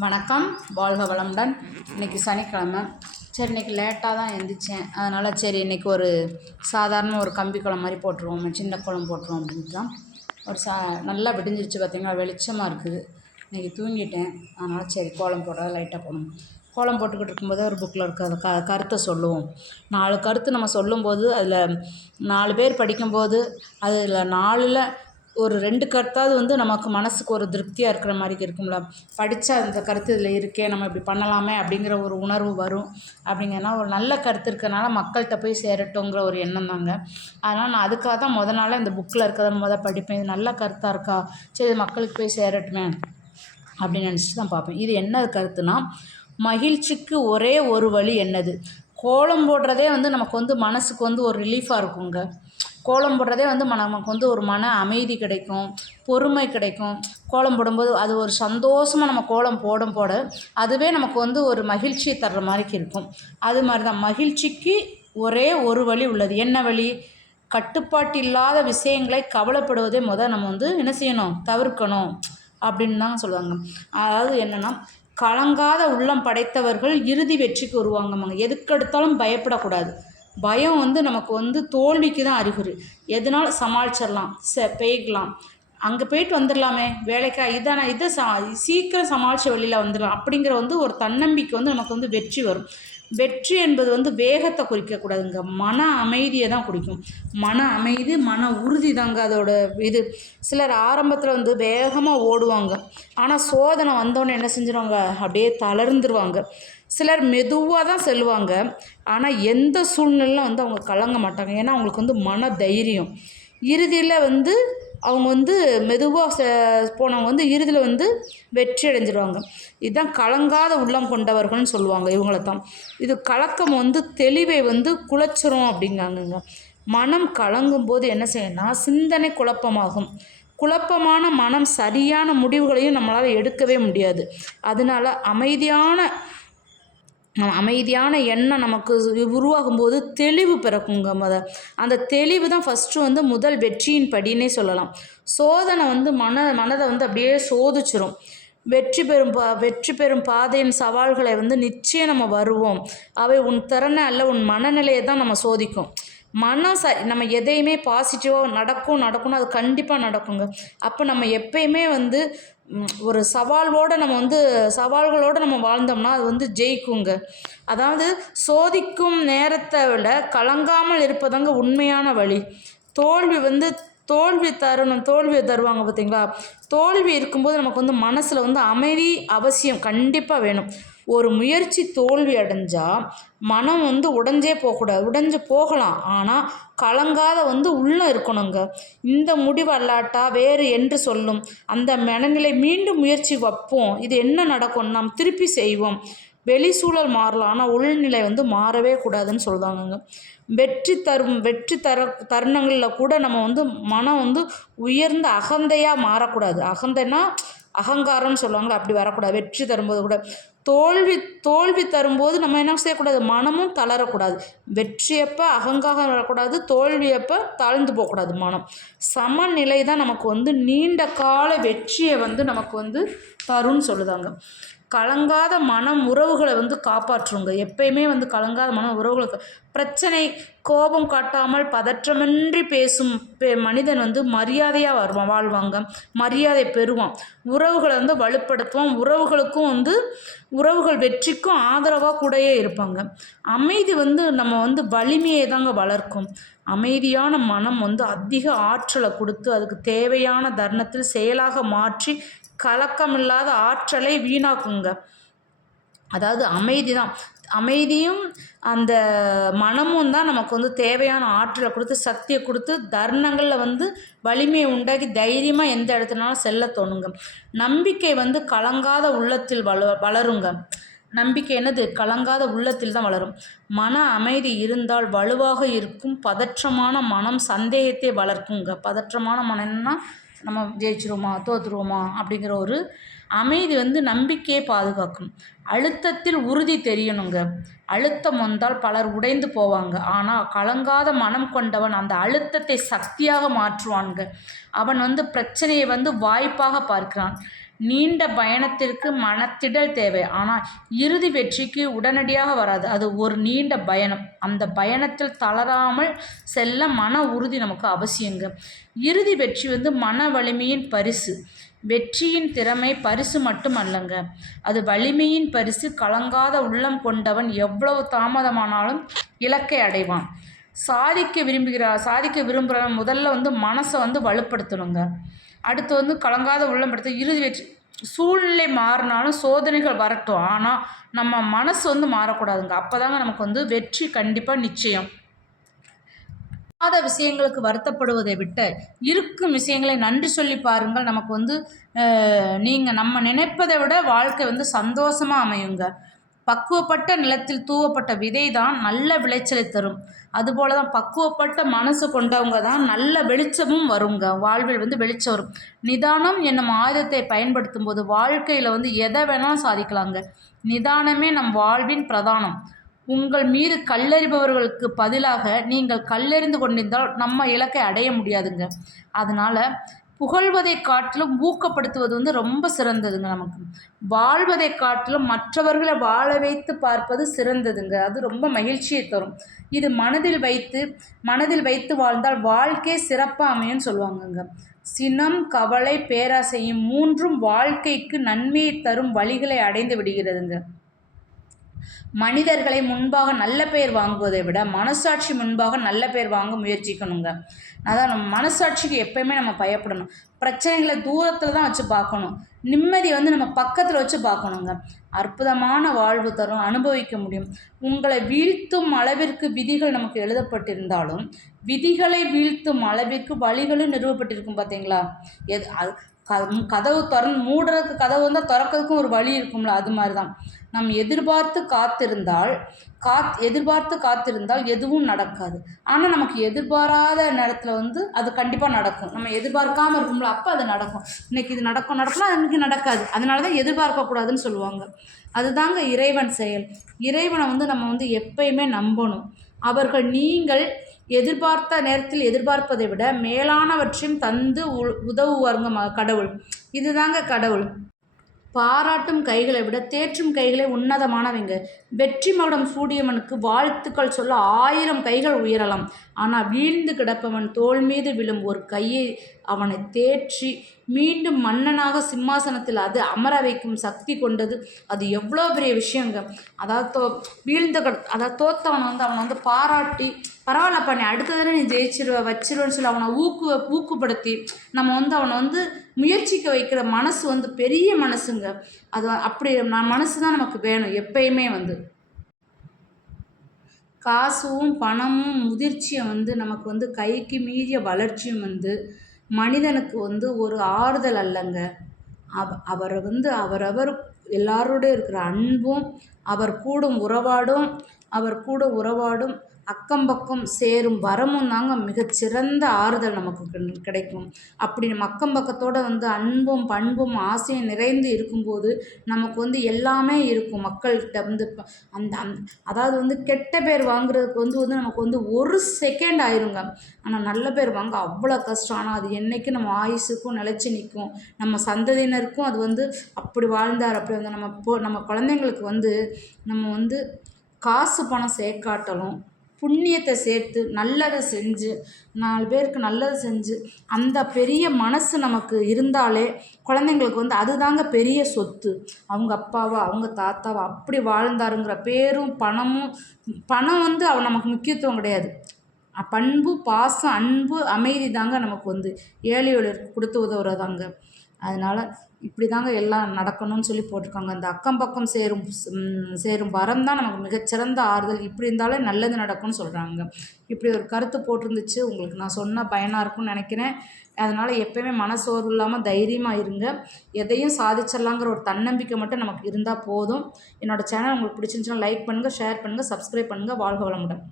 வணக்கம், வாழ்க வளமுடன். இன்றைக்கி சனிக்கிழமை. சரி, இன்றைக்கி லேட்டாக தான் எழுந்திரிச்சேன். அதனால் சரி இன்றைக்கி ஒரு சாதாரண ஒரு கம்பி குளம் மாதிரி போட்டுருவோம், சின்ன குளம் போட்டுருவோம் அப்படின்ட்டு தான் ஒரு நல்லா விடிஞ்சிருச்சு. பார்த்திங்களா, வெளிச்சமாக இருக்குது. இன்றைக்கி தூங்கிட்டேன். அதனால் சரி கோலம் போடுறத லைட்டாக போடணும். கோலம் போட்டுக்கிட்டு இருக்கும்போது ஒரு புக்கில் இருக்க கருத்தை சொல்லுவோம். 4 கருத்து நம்ம சொல்லும்போது அதில் 4 பேர் படிக்கும்போது அதில் 4ல் ஒரு 2 கருத்தாவது நமக்கு மனசுக்கு ஒரு திருப்தியாக இருக்கிற மாதிரி இருக்கும்ல. படித்தா அந்த கருத்து இதில் இருக்கே, நம்ம இப்படி பண்ணலாமே அப்படிங்கிற ஒரு உணர்வு வரும். அப்படிங்கன்னா ஒரு நல்ல கருத்து இருக்கிறனால மக்கள்கிட்ட போய் சேரட்டுங்கிற ஒரு எண்ணம் தாங்க. அதனால் நான் அதுக்காக தான் நாளே இந்த புக்கில் இருக்கிறத படிப்பேன். இது நல்ல கருத்தாக இருக்கா, சரி மக்களுக்கு போய் சேரட்டுமே அப்படின்னு நினச்சிட்டு தான் பார்ப்பேன். இது என்ன கருத்துனா, மகிழ்ச்சிக்கு ஒரே ஒரு வழி என்னது? கோலம் போடுறதே நமக்கு மனசுக்கு ஒரு ரிலீஃபாக இருக்குங்க. கோலம் போடுறதே நமக்கு ஒரு மன அமைதி கிடைக்கும், பொறுமை கிடைக்கும். கோலம் போடும்போது அது ஒரு சந்தோஷமாக நம்ம கோலம் போட அதுவே நமக்கு ஒரு மகிழ்ச்சியை தர்ற மாதிரி இருக்கும். அது மாதிரி தான் மகிழ்ச்சிக்கு ஒரே ஒரு வழி உள்ளது. என்ன வழி? கட்டுப்பாட்டு இல்லாத விஷயங்களை கவலைப்படுவதே நம்ம என்ன செய்யணும்? தவிர்க்கணும் அப்படின்னு தான் சொல்லுவாங்க. அதாவது என்னென்னா, கலங்காத உள்ளம் படைத்தவர்கள் இறுதி வெற்றிக்கு வருவாங்கம்மாங்க. எதுக்கெடுத்தாலும் பயப்படக்கூடாது. பயம் நமக்கு தோல்விக்கு தான் அறிகுறி. எதனாலும் சமாளிச்சிடலாம், போய்க்கலாம், அங்கே போயிட்டு வந்துடலாமே, வேலைக்கா இதை சீக்கிரம் சமாளித்து வெளியில் வந்துடலாம் அப்படிங்கிற ஒரு தன்னம்பிக்கை நமக்கு வெற்றி வரும். வெற்றி என்பது வேகத்தை குறிக்கக்கூடாதுங்க, மன அமைதியை தான் குறிக்கும். மன அமைதி, மன உறுதி தாங்க அதோட இது. சிலர் ஆரம்பத்தில் வேகமாக ஓடுவாங்க, ஆனால் சோதனை வந்தோடனே என்ன செஞ்சிருவாங்க? அப்படியே தளர்ந்துருவாங்க. சிலர் மெதுவாக தான் செல்லுவாங்க, ஆனால் எந்த சூழ்நிலையில் அவங்க கலங்க மாட்டாங்க. ஏன்னா அவங்களுக்கு மன தைரியம். இறுதியில் அவங்க மெதுவாக போனவங்க இறுதியில் வெற்றி அடைஞ்சிடுவாங்க. இதுதான் கலங்காத உள்ளம் கொண்டவர்கள்னு சொல்லுவாங்க இவங்கள தான். இது கலக்கம் தெளிவை குலைச்சிரும் அப்படிங்காங்க. மனம் கலங்கும் போது என்ன செய்யணும்னா, சிந்தனை குழப்பமாகும். குழப்பமான மனம் சரியான முடிவுகளையும் நம்மளால் எடுக்கவே முடியாது. அதனால அமைதியான எண்ணம் நமக்கு உருவாகும்போது தெளிவு பிறக்குங்க. அந்த தெளிவு தான் ஃபஸ்ட்டு முதல் வெற்றியின் படினே சொல்லலாம். சோதனை மனதை அப்படியே சோதிச்சிரும். வெற்றி பெறும் பாதையின் சவால்களை நிச்சயம் நம்ம வருவோம். அவை உன் திறனை அல்ல, உன் மனநிலையை தான் நம்ம சோதிக்கும். நம்ம எதையுமே பாசிட்டிவாக நடக்கும்னு அது கண்டிப்பாக நடக்குங்க. அப்போ நம்ம எப்பயுமே ஒரு சவால்களோடு நம்ம வாழ்ந்தோம்னா அது ஜெயிக்குங்க. அதாவது சோதிக்கும் நேரத்தை விட கலங்காமல் இருப்பதாங்க உண்மையான வழி. தோல்வியை தருவாங்க பார்த்தீங்களா. தோல்வி இருக்கும்போது நமக்கு மனசில் அமைதி அவசியம் கண்டிப்பாக வேணும். ஒரு முயற்சி தோல்வி அடைஞ்சால் மனம் உடைஞ்சு போகலாம், ஆனால் கலங்காத உள்ளே இருக்கணுங்க. இந்த முடிவு அல்லாட்டா வேறு என்று சொல்லும் அந்த மனநிலை. மீண்டும் முயற்சி வைப்போம், இது என்ன நடக்கும், நாம் திருப்பி செய்வோம். வெளி சூழல் மாறலாம், ஆனால் உள்நிலை மாறவே கூடாதுன்னு சொல்கிறாங்க. வெற்றி தருணங்களில் கூட நம்ம மனம் உயர்ந்த அகந்தையாக மாறக்கூடாது. அகந்தைன்னா அகங்காரம்னு சொல்லுவாங்களா, அப்படி வரக்கூடாது. வெற்றி தரும்போது கூட தோல்வி தரும்போது நம்ம என்ன செய்யக்கூடாது? மனமும் தளரக்கூடாது. வெற்றியப்போ அகங்காரம் வரக்கூடாது, தோல்வியப்போ தாழ்ந்து போகக்கூடாது. மனம் சமநிலை தான் நமக்கு நீண்ட கால வெற்றியை நமக்கு தரும்னு சொல்லுதாங்க. கலங்காத மனம் உறவுகளை காப்பாற்றுங்க. எப்பயுமே கலங்காத மனம் உறவுகளுக்கு பிரச்சனை கோபம் காட்டாமல் பதற்றமின்றி பேசும் மனிதன் மரியாதையாக வாழ்வாங்க, மரியாதை பெறுவான். உறவுகளை வலுப்படுத்துவான். உறவுகள் வெற்றிக்கும் ஆதரவாக கூடயே இருப்பாங்க. அமைதி நம்ம வலிமையை தாங்க வளர்க்கும். அமைதியான மனம் அதிக ஆற்றலை கொடுத்து அதுக்கு தேவையான தருணத்தில் செயலாக மாற்றி கலக்கமில்லாத ஆற்றலை வீணாக்குங்க. அதாவது அமைதியும் அந்த மனமும் தான் நமக்கு தேவையான ஆற்றலை கொடுத்து சக்தியை கொடுத்து தருணங்களில் வலிமையை உண்டாக்கி தைரியமாக எந்த இடத்துனாலும் செல்ல தோணுங்க. நம்பிக்கை கலங்காத உள்ளத்தில் வளருங்க. நம்பிக்கை என்னது? கலங்காத உள்ளத்தில் தான் வளரும். மன அமைதி இருந்தால் வலுவாக இருக்கும். பதற்றமான மனம் சந்தேகத்தை வளர்க்குங்க. பதற்றமான மனம்னா நம்ம ஜெயிச்சிருவோமா தோற்றுருவோமா அப்படிங்கிற ஒரு அமைதி நம்பிக்கையை பாதுகாக்கும். அழுத்தத்தில் உறுதி தெரியணுங்க. அழுத்தம் வந்தால் பலர் உடைந்து போவாங்க, ஆனால் கலங்காத மனம் கொண்டவன் அந்த அழுத்தத்தை சக்தியாக மாற்றுவாங்க. அவன் பிரச்சனையை வாய்ப்பாக பார்க்கிறான். நீண்ட பயணத்திற்கு மனத்திடல் தேவை. ஆனால் இறுதி வெற்றிக்கு உடனடியாக வராது. அது ஒரு நீண்ட பயணம். அந்த பயணத்தில் தளராமல் செல்ல மன உறுதி நமக்கு அவசியங்க. இறுதி வெற்றி மன வலிமையின் பரிசு. வெற்றியின் திறமை பரிசு மட்டும் அல்லங்க, அது வலிமையின் பரிசு. கலங்காத உள்ளம் கொண்டவன் எவ்வளவு தாமதமானாலும் இலக்கை அடைவான். சாதிக்க விரும்புகிறவன் முதல்ல மனசை வலுப்படுத்தணுங்க. அடுத்து கலங்காத உள்ளம் எடுத்து இறுதி வெற்றி. சூழ்நிலை மாறினாலும் சோதனைகள் வரட்டும், ஆனால் நம்ம மனசு மாறக்கூடாதுங்க. அப்போ தாங்க நமக்கு வெற்றி கண்டிப்பாக நிச்சயம். விஷயங்களுக்கு வருத்தப்படுவதை விட்ட இருக்கும் விஷயங்களை நன்றி சொல்லி பாருங்கள். நமக்கு நீங்கள் நம்ம நினைப்பதை விட வாழ்க்கை சந்தோஷமாக அமையுங்க. பக்குவப்பட்ட நிலத்தில் தூவப்பட்ட விதை தான் நல்ல விளைச்சலை தரும். அதுபோல தான் பக்குவப்பட்ட மனசு கொண்டவங்க தான் நல்ல வெளிச்சமும் வருங்க. வாழ்வில் வெளிச்சம் வரும். நிதானம் என்னும் ஆயுதத்தை பயன்படுத்தும் போது வாழ்க்கையில் எதை வேணாலும் சாதிக்கலாங்க. நிதானமே நம் வாழ்வின் பிரதானம். உங்கள் மீது கல்லெறிபவர்களுக்கு பதிலாக நீங்கள் கல்லெறிந்து கொண்டிருந்தால் நம்ம இலக்கை அடைய முடியாதுங்க. அதனால் புகழ்வதை காட்டிலும் ஊக்கப்படுத்துவது ரொம்ப சிறந்ததுங்க. நமக்கு வாழ்வதை காட்டிலும் மற்றவர்களை வாழ வைத்து பார்ப்பது சிறந்ததுங்க. அது ரொம்ப மகிழ்ச்சியை தரும். இது மனதில் வைத்து வாழ்ந்தால் வாழ்க்கை சிறப்பாக அமையும்னு சொல்லுவாங்கங்க. சினம், கவலை, பேராசையும் மூன்றும் வாழ்க்கைக்கு நன்மையை தரும் வழிகளை அடைந்து விடுகிறதுங்க. மனிதர்களை முன்பாக நல்ல பெயர் வாங்குவதை விட மனசாட்சி முன்பாக நல்ல பெயர் வாங்க முயற்சிக்கணுங்க. அதான் நம்ம மனசாட்சிக்கு எப்பயுமே நம்ம பயப்படணும். பிரச்சனைகளை தூரத்தில் தான் வச்சு பார்க்கணும். நிம்மதி நம்ம பக்கத்தில் வச்சு பார்க்கணுங்க. அற்புதமான வாழ்வு தரும், அனுபவிக்க முடியும். உங்களை வீழ்த்தும் அளவிற்கு விதிகள் நமக்கு எழுதப்பட்டிருந்தாலும் விதிகளை வீழ்த்தும் அளவிற்கு வழிகளும் நிறுவப்பட்டிருக்கும். பார்த்தீங்களா? கதவு மூடுறதுக்கு கதவு திறக்கிறதுக்கும் ஒரு வழி இருக்கும்ல, அது மாதிரி தான். நாம் எதிர்பார்த்து காத்திருந்தால் எதுவும் நடக்காது. ஆனால் நமக்கு எதிர்பாராத நேரத்தில் அது கண்டிப்பாக நடக்கும். நம்ம எதிர்பார்க்காமல் இருக்கும்ல, அப்போ அது நடக்கும். இன்றைக்கி இது நடக்கலாம், இன்றைக்கி நடக்காது. அதனால தான் எதிர்பார்க்கக்கூடாதுன்னு சொல்லுவாங்க. அதுதாங்க இறைவன் செயல். இறைவனை நம்ம எப்பயுமே நம்பணும். அவர்கள் நீங்கள் எதிர்பார்த்த நேரத்தில் எதிர்பார்ப்பதை விட மேலானவற்றையும் தந்து உதவுவாருங்க கடவுள். இதுதாங்க கடவுள். பாராட்டும் கைகளை விட தேற்றும் கைகளே உன்னதமானவங்க. வெற்றி மகுடம் சூடியவனுக்கு வாழ்த்துக்கள் சொல்ல 1000 கைகள் உயரலாம். ஆனால் வீழ்ந்து கிடப்பவன் தோள் மீது விழும் ஒரு கையை அவனை தேற்றி மீண்டும் மன்னனாக சிம்மாசனத்தில் அது அமர வைக்கும் சக்தி கொண்டது. அது எவ்வளோ பெரிய விஷயங்க. அதாவது தோத்தவனை அவனை பாராட்டி, பரவாயில்லப்பா நீ அடுத்ததானே நீ வச்சிருவேன்னு சொல்லி அவனை ஊக்குப்படுத்தி நம்ம அவனை முயற்சிக்க வைக்கிற மனசு பெரிய மனசுங்க. அது அப்படி மனசு தான் நமக்கு வேணும் எப்பயுமே. காசும் பணமும் முதிர்ச்சியை நமக்கு கைக்கு மீறிய வளர்ச்சியும் மனிதனுக்கு ஒரு ஆறுதல் அல்லங்க. அவரை அவரவர் எல்லாரோட இருக்கிற அன்பும் அவர் கூட உறவாடும் அக்கம் பக்கம் சேரும் வரமும் தாங்க மிகச்சிறந்த ஆறுதல் நமக்கு கிடைக்கும். அப்படி நம்ம அக்கம் பக்கத்தோடு அன்பும் பண்பும் ஆசையும் நிறைந்து இருக்கும்போது நமக்கு எல்லாமே இருக்கும். மக்கள்கிட்ட அதாவது கெட்ட பேர் வாங்குறதுக்கு நமக்கு ஒரு செகண்ட் ஆயிருங்க. ஆனால் நல்ல பேர் வாங்க அவ்வளோ கஷ்டம். ஆனால் அது என்றைக்கும் நம்ம ஆயுசுக்கும் நிலச்சி நிற்கும். நம்ம சந்ததியினருக்கும் அது அப்படி வாழ்ந்தார். அப்படி நம்ம குழந்தைங்களுக்கு நம்ம காசு பணம் சேர்க்காட்டலும் புண்ணியத்தை சேர்த்து நல்லதை செஞ்சு 4 பேருக்கு நல்லது செஞ்சு அந்த பெரிய மனசு நமக்கு இருந்தாலே குழந்தைங்களுக்கு அதுதாங்க பெரிய சொத்து. அவங்க அப்பாவா அவங்க தாத்தாவா அப்படி வாழ்ந்தாருங்கிற பேரும் பணம் அவன் நமக்கு முக்கியத்துவம் கிடையாது. பண்பு, பாசம், அன்பு, அமைதி தாங்க நமக்கு ஏழைகளுக்கு கொடுத்து உதவுறதாங்க. அதனால் இப்படி தாங்க எல்லாம் நடக்கணும்னு சொல்லி போட்டிருக்காங்க. அந்த அக்கம் பக்கம் சேரும் வரம் தான் நமக்கு மிகச்சிறந்த ஆறுதல். இப்படி இருந்தாலே நல்லது நடக்கும்னு சொல்கிறாங்க. இப்படி ஒரு கருத்து போட்டிருந்துச்சு. உங்களுக்கு நான் சொன்ன பயனாக இருக்கும்னு நினைக்கிறேன். அதனால் எப்போயுமே மனசோர்வு இல்லாமல் தைரியமாக இருங்க. எதையும் சாதிச்சிடலாங்கிற ஒரு தன்னம்பிக்கை மட்டும் நமக்கு இருந்தால் போதும். என்னோடய சேனல் உங்களுக்கு பிடிச்சிருந்துச்சுன்னா லைக் பண்ணுங்கள், ஷேர் பண்ணுங்கள், சப்ஸ்கிரைப் பண்ணுங்கள். வாழ்க வளமுடன்.